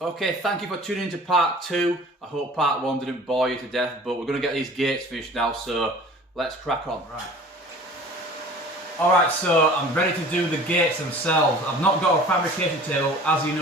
Okay, thank you for tuning in to part 2. I hope part 1 didn't bore you to death, but we're going to get these gates finished now, so let's crack on. Alright, so I'm ready to do the gates themselves. I've not got a fabrication table, as you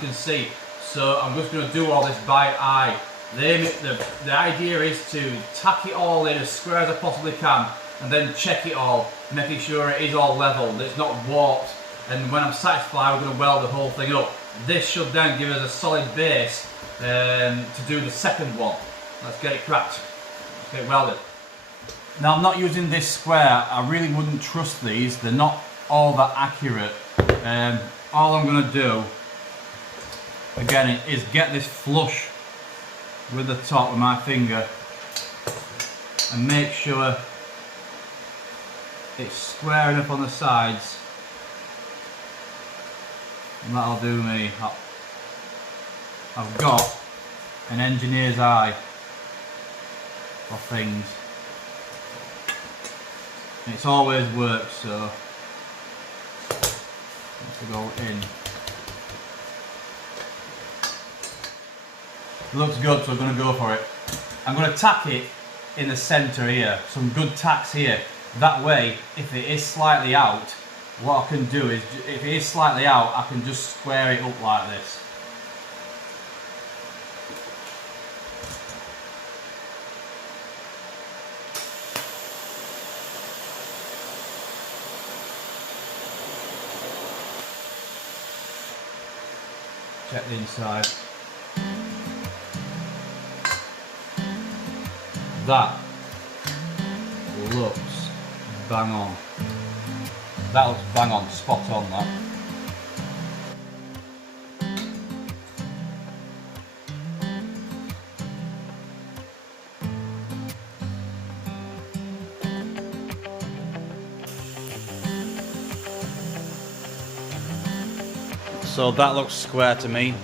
can see, so I'm just going to do all this by eye. The idea is to tack it all in as square as I possibly can, and then check it all, making sure it is all level, that it's not warped, and when I'm satisfied we're going to weld the whole thing up. This should then give us a solid base to do the second one. Let's get it cracked. Let's get it welded. Now I'm not using this square. I really wouldn't trust these. They're not all that accurate. All I'm going to do, again, is get this flush with the top of my finger and make sure it's square enough on the sides. And that'll do me. I've got an engineer's eye for things. And it's always worked, so let's go in. It looks good, so I'm going to go for it. I'm going to tack it in the centre here, some good tacks here. That way, if it is slightly out, what I can do is, if it is slightly out, I can just square it up like this. Check the inside. That looks bang on. That looks bang on, spot on that. So that looks square to me.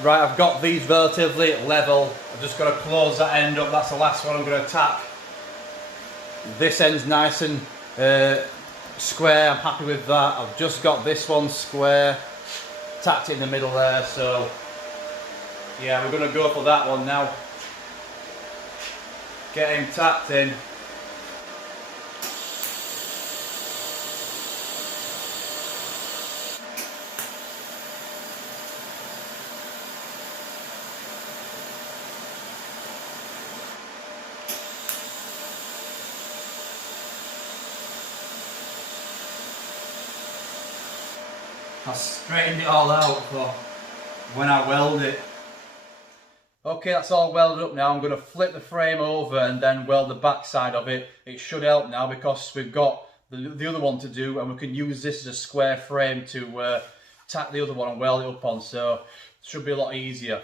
Right, I've got these relatively level. I've just got to close that end up. That's the last one I'm going to tack. This end's nice and square. I'm happy with that. I've just got this one square, tacked it in the middle there. So yeah, we're going to go for that one now. Get him tacked in. I straightened it all out for when I weld it. Okay, that's all welded up now. I'm going to flip the frame over and then weld the back side of it. It should help now because we've got the other one to do, and we can use this as a square frame to tack the other one and weld it up on, so it should be a lot easier.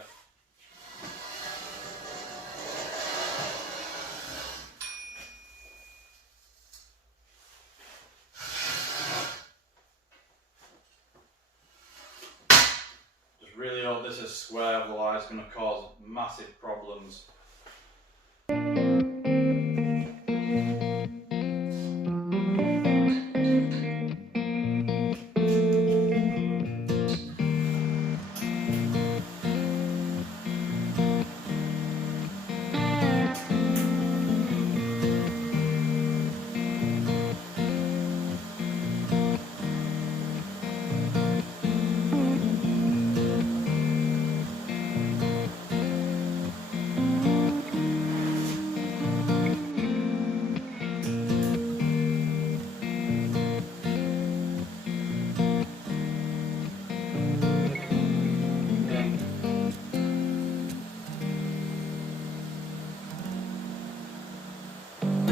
Really hope this is square, otherwise it's going to cause massive problems.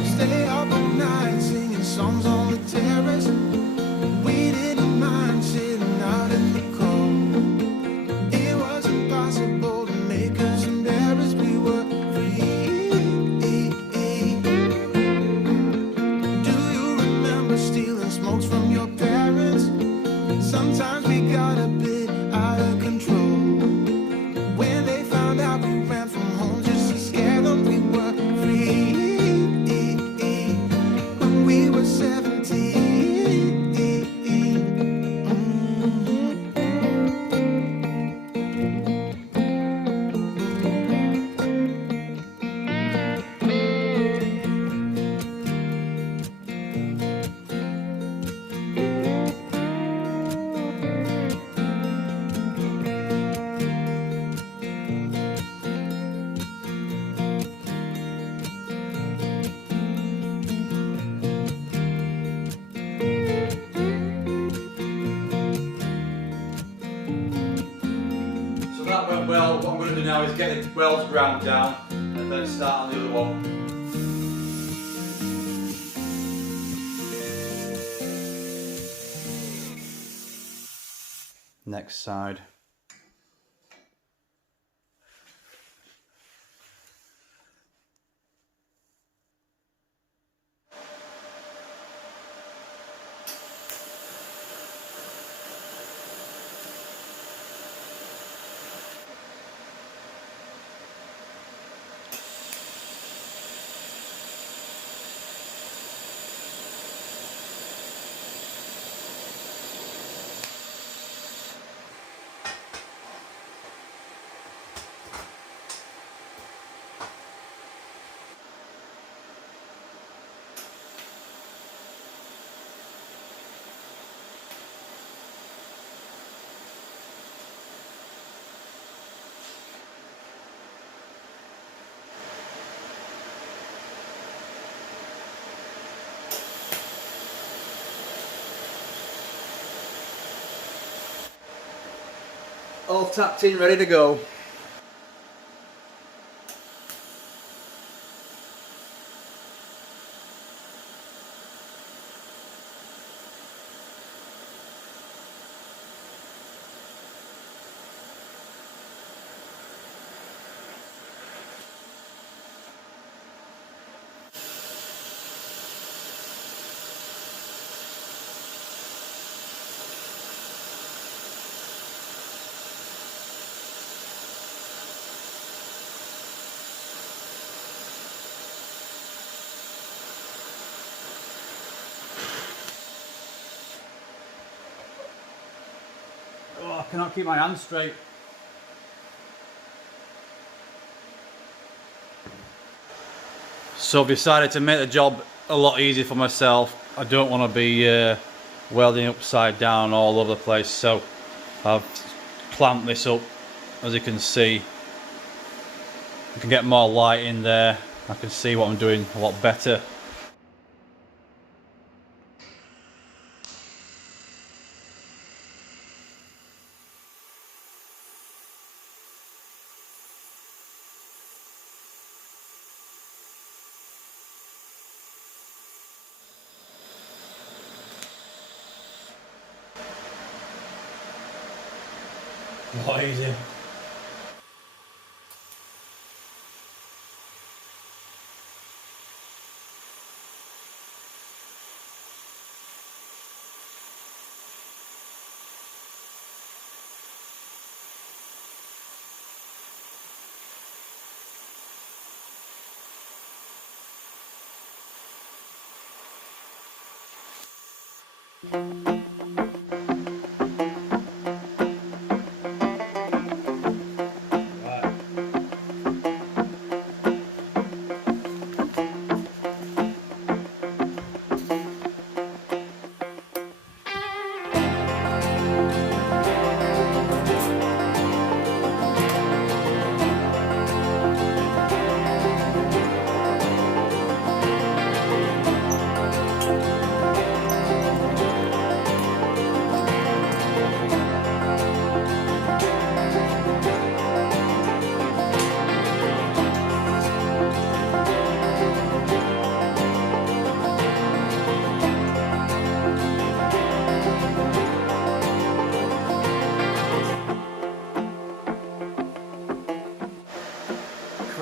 Stay up all night singing songs on the terrace. We didn't mind sitting out in the cold. It was impossible to make us embarrassed. We were free. Do you remember stealing smokes from your parents? Sometimes we got a bit out of control. When they found out we ran from do now is get the welds ground down and then start on the other one. Next side. All tapped in, ready to go. Oh, I cannot keep my hands straight. So I've decided to make the job a lot easier for myself. I don't want to be welding upside down all over the place, so I've clamped this up. As you can see, I can get more light in there. I can see what I'm doing a lot better. A lot easier.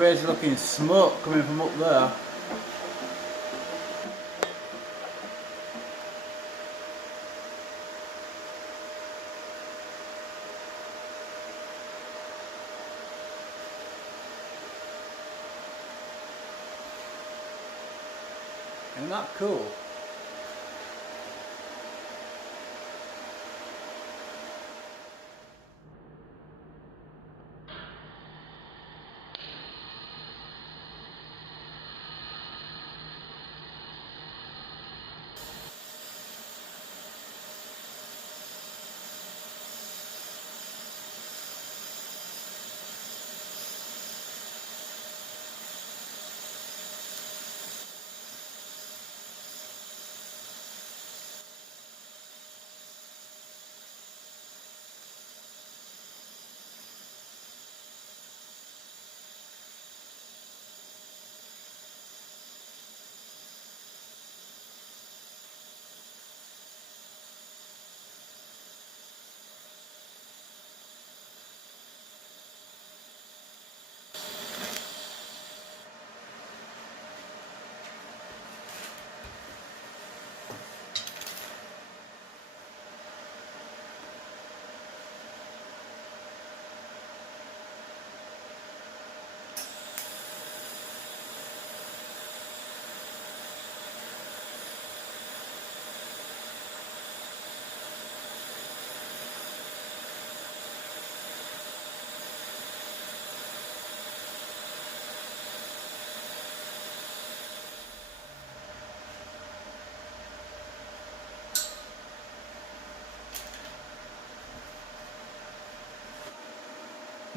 Crazy looking smoke coming from up there. Isn't that cool?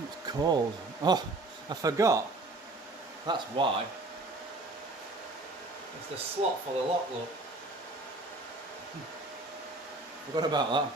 It's cold. Oh, I forgot. That's why. It's the slot for the lock, look. Forgot about that.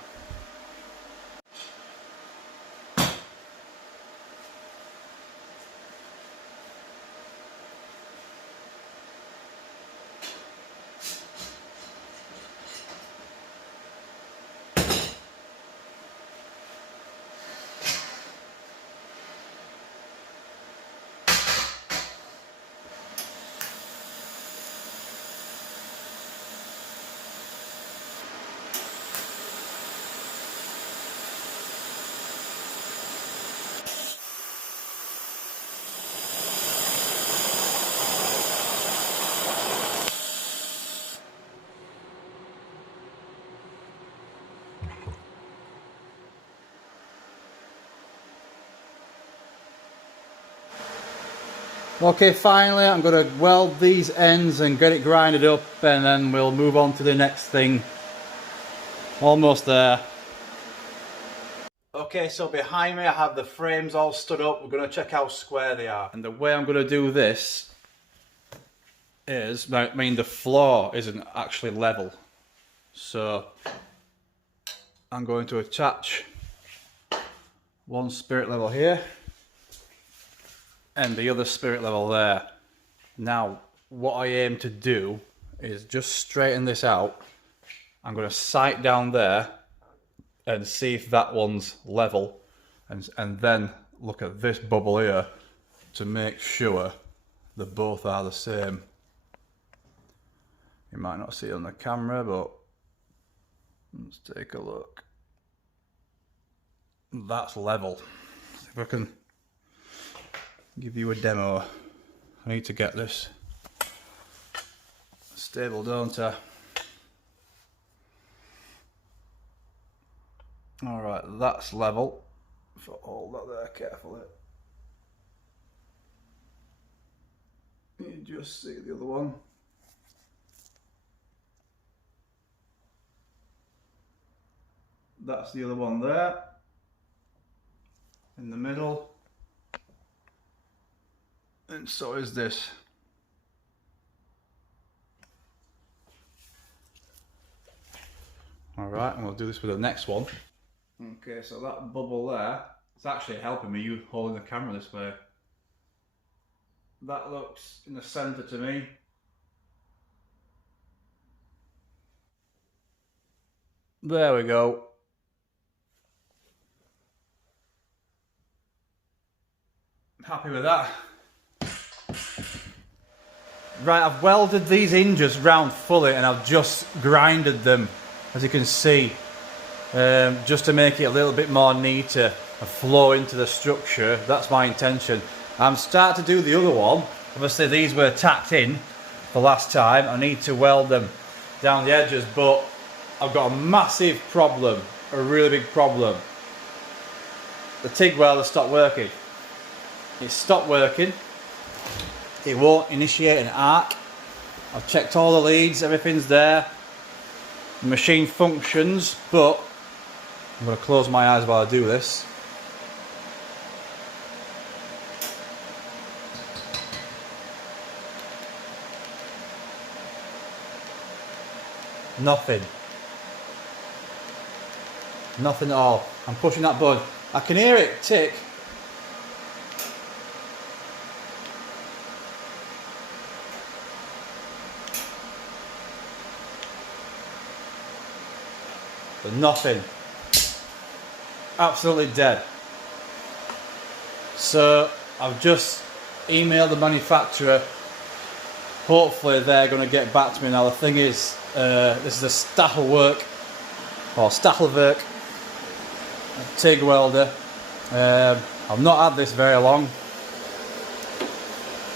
Okay, finally I'm going to weld these ends and get it grinded up, and then we'll move on to the next thing. Almost there. Okay, so behind me I have the frames all stood up. We're going to check how square they are. And the way I'm going to do this is, I mean, the floor isn't actually level. So I'm going to attach one spirit level here and the other spirit level there. Now, what I aim to do is just straighten this out. I'm going to sight down there and see if that one's level, and then look at this bubble here to make sure that both are the same. You might not see it on the camera, but let's take a look. That's level. If I can give you a demo. I need to get this stable, don't I? Alright, that's level. If I hold that there carefully. You just see the other one. That's the other one there. In the middle. And so is this. Alright, and we'll do this with the next one. Okay, so that bubble there, it's actually helping me, you holding the camera this way. That looks in the centre to me. There we go. Happy with that. Right, I've welded these hinges round fully and I've just grinded them, as you can see, just to make it a little bit more neater and flow into the structure. That's my intention. I'm starting to do the other one. Obviously these were tacked in the last time. I need to weld them down the edges, but I've got a massive problem, a really big problem. The TIG welder stopped working. It stopped working. It won't initiate an arc. I've checked all the leads, everything's there. The machine functions, but I'm going to close my eyes while I do this. Nothing. Nothing at all. I'm pushing that button. I can hear it tick. But nothing. Absolutely dead. So I've just emailed the manufacturer. Hopefully they're going to get back to me. Now the thing is, this is a Stachelwerk TIG welder. I've not had this very long.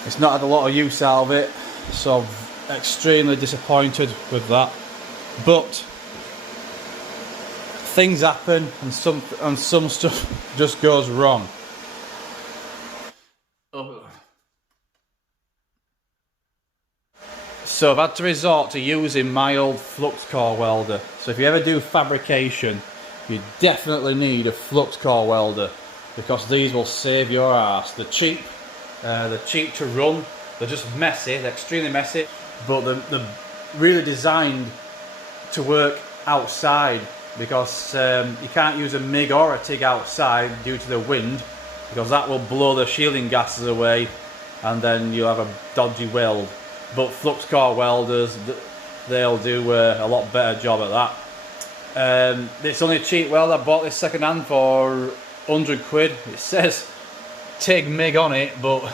It's not had a lot of use out of it, so I'm extremely disappointed with that. But things happen, and some stuff just goes wrong. So I've had to resort to using my old flux core welder. So if you ever do fabrication, you definitely need a flux core welder. because these will save your ass. They're cheap to run, they're just messy, they're extremely messy, but they're really designed to work outside, because you can't use a MIG or a TIG outside due to the wind, because that will blow the shielding gases away and then you'll have a dodgy weld. But flux core welders, they'll do a lot better job at that. It's only a cheap weld. I bought this second hand for 100 quid. It says TIG MIG on it, but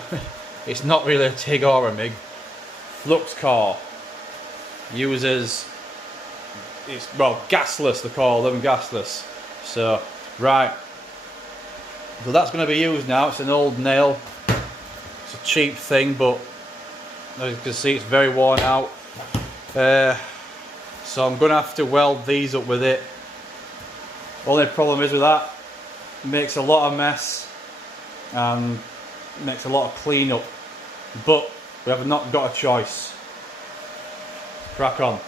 it's not really a TIG or a MIG. Flux core uses, it's, well, gasless, they call them, gasless. So, right, so that's going to be used now. It's an old nail, it's a cheap thing, but as you can see it's very worn out. So I'm going to have to weld these up with it. Only problem is with that, it makes a lot of mess and makes a lot of cleanup, but we have not got a choice. Crack on.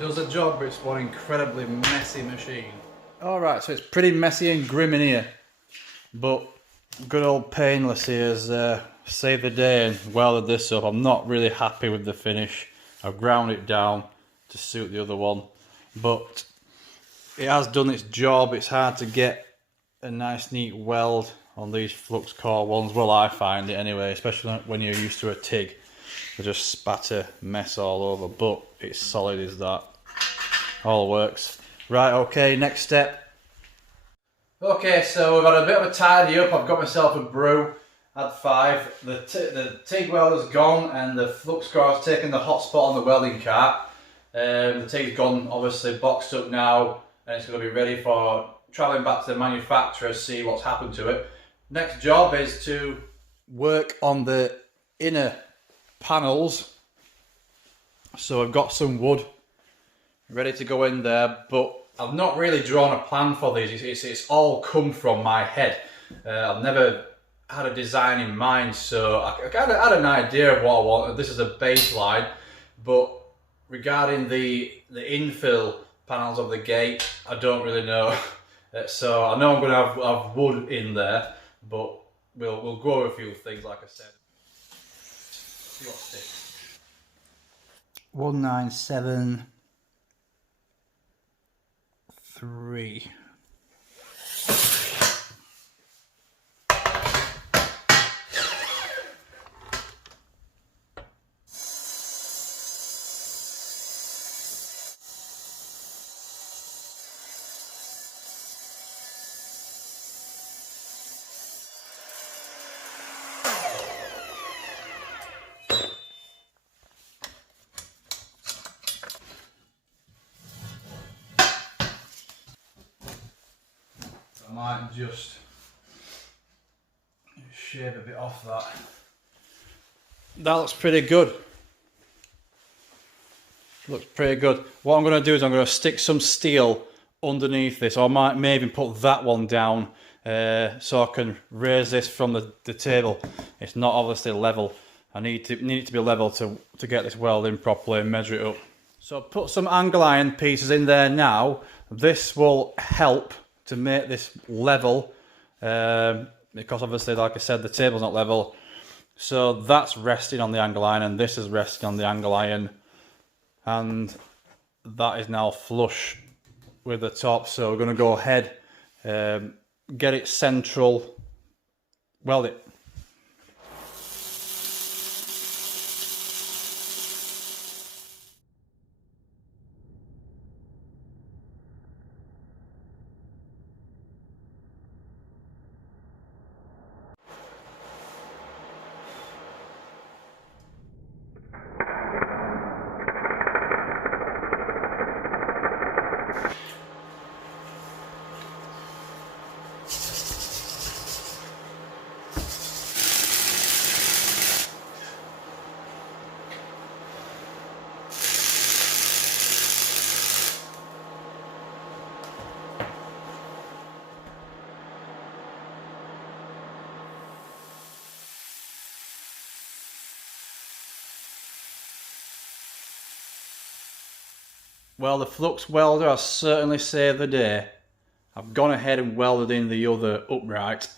Does the job, but it's one incredibly messy machine. Alright, so it's pretty messy and grim in here, but good old Painless here's saved the day and welded this up. I'm not really happy with the finish. I've ground it down to suit the other one, but it has done its job. It's hard to get a nice neat weld on these flux core ones. Well, I find it anyway, especially when you're used to a TIG. They just spatter mess all over, but it's solid as that. All works. Right, okay, next step. Okay, so we've had a bit of a tidy up. I've got myself a brew, had 5. The TIG welder's gone and the flux core's taken the hot spot on the welding cart. The TIG's gone, obviously boxed up now, and it's going to be ready for travelling back to the manufacturer to see what's happened to it. Next job is to work on the inner panels. So I've got some wood ready to go in there, but I've not really drawn a plan for these. It's all come from my head. I've never had a design in mind, so I kind of had an idea of what I wanted. This is a baseline, but regarding the infill panels of the gate, I don't really know. So I know I'm going to have wood in there, but we'll go over a few things, like I said. See what sticks. 1973. I might just shave a bit off that. That looks pretty good. Looks pretty good. What I'm going to do is I'm going to stick some steel underneath this, or I may even put that one down so I can raise this from the table. It's not obviously level. I need it to be level to get this weld in properly and measure it up. So I've put some angle iron pieces in there now. This will help to make this level, because obviously, like I said, the table's not level. So that's resting on the angle iron and this is resting on the angle iron, and that is now flush with the top. So we're going to go ahead, get it central, weld it. Well, the flux welder has certainly saved the day. I've gone ahead and welded in the other upright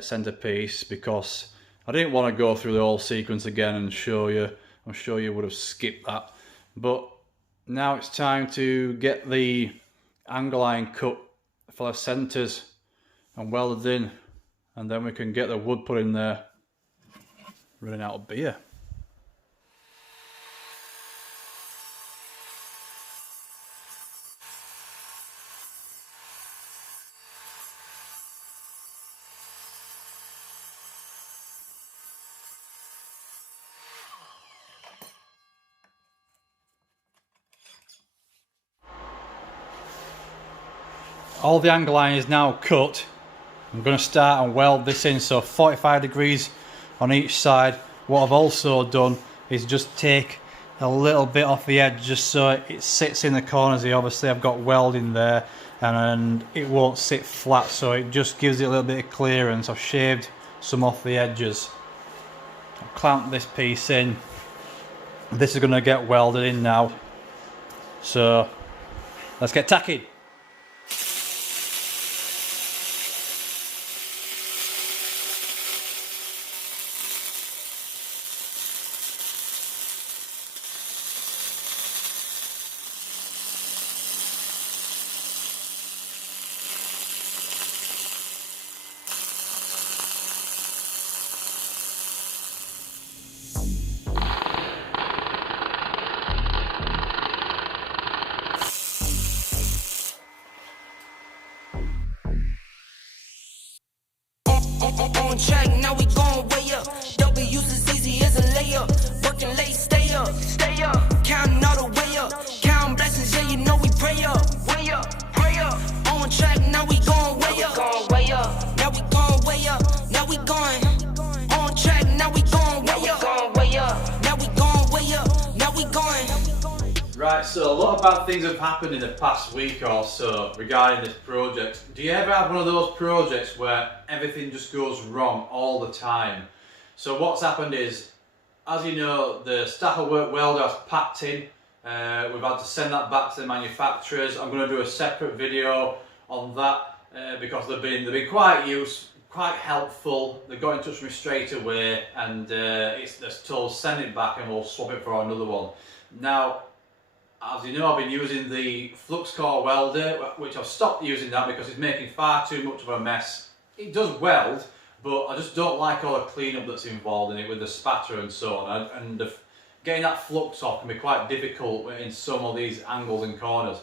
centerpiece because I didn't want to go through the whole sequence again and show you. I'm sure you would have skipped that. But now it's time to get the angle iron cut for the centers and welded in, and then we can get the wood put in there. Running out of beer. All the angle iron is now cut. I'm going to start and weld this in, so 45 degrees on each side. What I've also done is just take a little bit off the edge just so it sits in the corners here. Obviously I've got welding there and it won't sit flat, so it just gives it a little bit of clearance. I've shaved some off the edges. I've clamped this piece in. This is going to get welded in now. So let's get tacking. On track, now we going way up. Don't be used as easy as a layup. Working late, stay up, stay up. Counting all the way up. Counting blessings, yeah, you know we pray up. Way up, pray up. On track, now we going way up. Going way up. Now we going way up. Now we going. On track, now we going way up. Going way up. Now we going way up. Now we going. Right, so a lot of bad things have happened in the past week or so regarding this project. Do you ever have one of those projects where everything just goes wrong all the time? So what's happened is, as you know, the stack of work welder has packed in. We've had to send that back to the manufacturers. I'm going to do a separate video on that because they've been quite helpful. They got in touch with me straight away, and they're told send it back and we'll swap it for another one. Now, as you know, I've been using the flux core welder, which I've stopped using now because it's making far too much of a mess. It does weld, but I just don't like all the cleanup that's involved in it with the spatter and so on. And getting that flux off can be quite difficult in some of these angles and corners.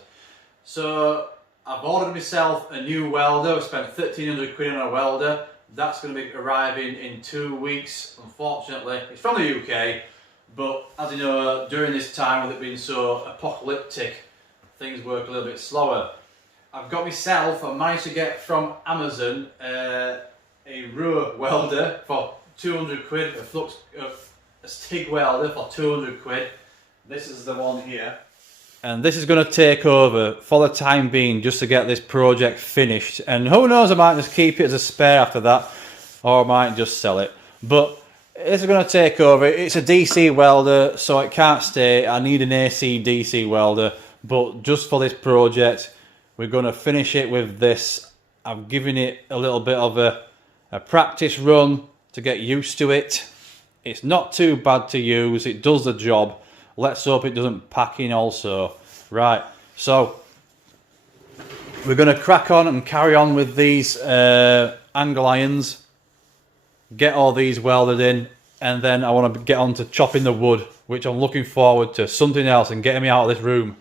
So I've ordered myself a new welder. I spent 1,300 quid on a welder. That's going to be arriving in 2 weeks, unfortunately. It's from the UK. But as you know, during this time with it being so apocalyptic, things work a little bit slower. I've got myself, I managed to get from Amazon a row welder for 200 quid, a stick welder for 200 quid. This is the one here. And this is going to take over for the time being just to get this project finished. And who knows, I might just keep it as a spare after that, or I might just sell it. But this is going to take over. It's a DC welder, so it can't stay. I need an AC DC welder, but just for this project, we're going to finish it with this. I've given it a little bit of a practice run to get used to it. It's not too bad to use. It does the job. Let's hope it doesn't pack in also. Right, so we're going to crack on and carry on with these angle irons. Get all these welded in, and then I want to get on to chopping the wood, which I'm looking forward to. Something else and getting me out of this room.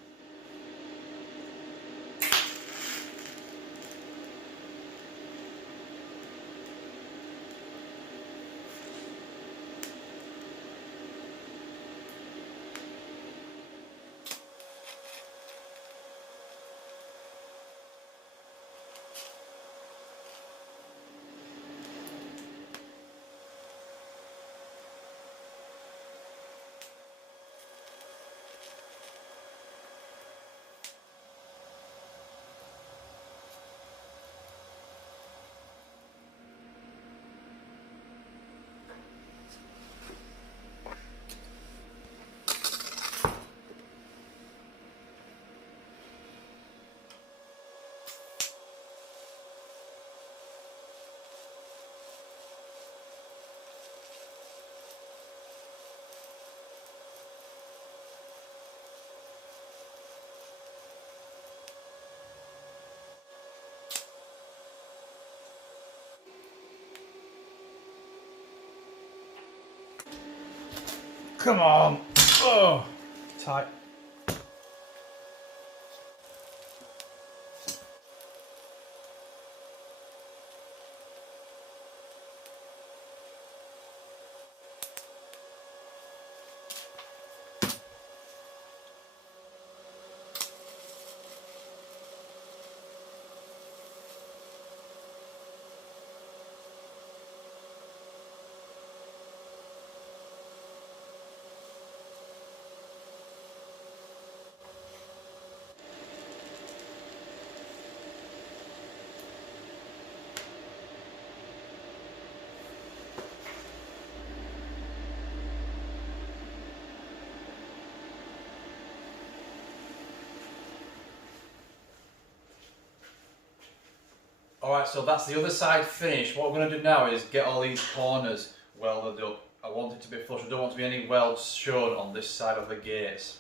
Come on. Oh, tight. Alright, so that's the other side finished. What we're going to do now is get all these corners welded up. I want it to be flush. I don't want to be any welds shown on this side of the gates.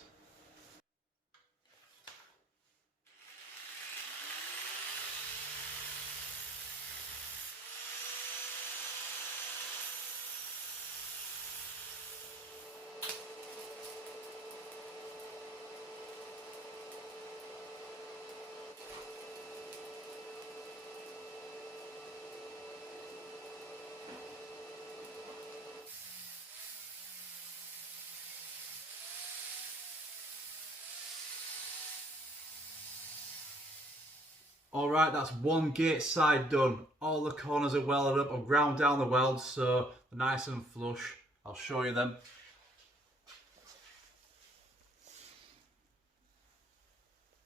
Alright, that's one gate side done. All the corners are welded up. I've ground down the welds so they're nice and flush. I'll show you them.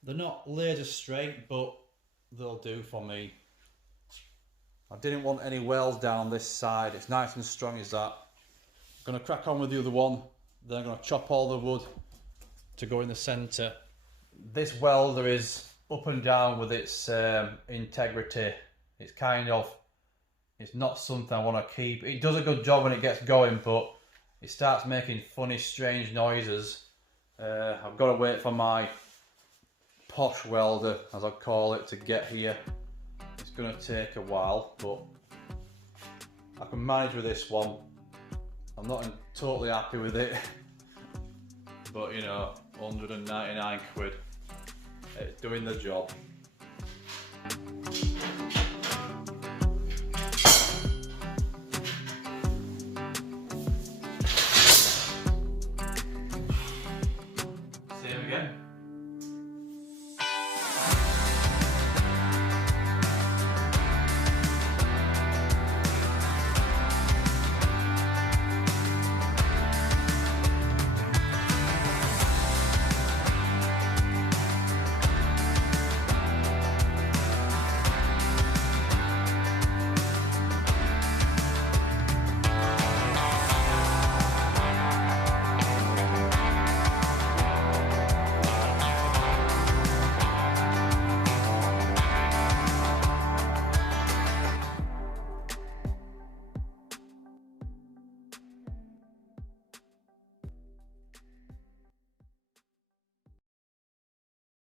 They're not laser straight, but they'll do for me. I didn't want any welds down this side. It's nice and strong as that. I'm going to crack on with the other one. Then I'm going to chop all the wood to go in the centre. This welder is up and down with its integrity. It's it's not something I want to keep. It does a good job when it gets going, but it starts making funny, strange noises. I've got to wait for my posh welder, as I call it, to get here. It's going to take a while, but I can manage with this one. I'm not totally happy with it, but you know, 199 quid. It's doing the job.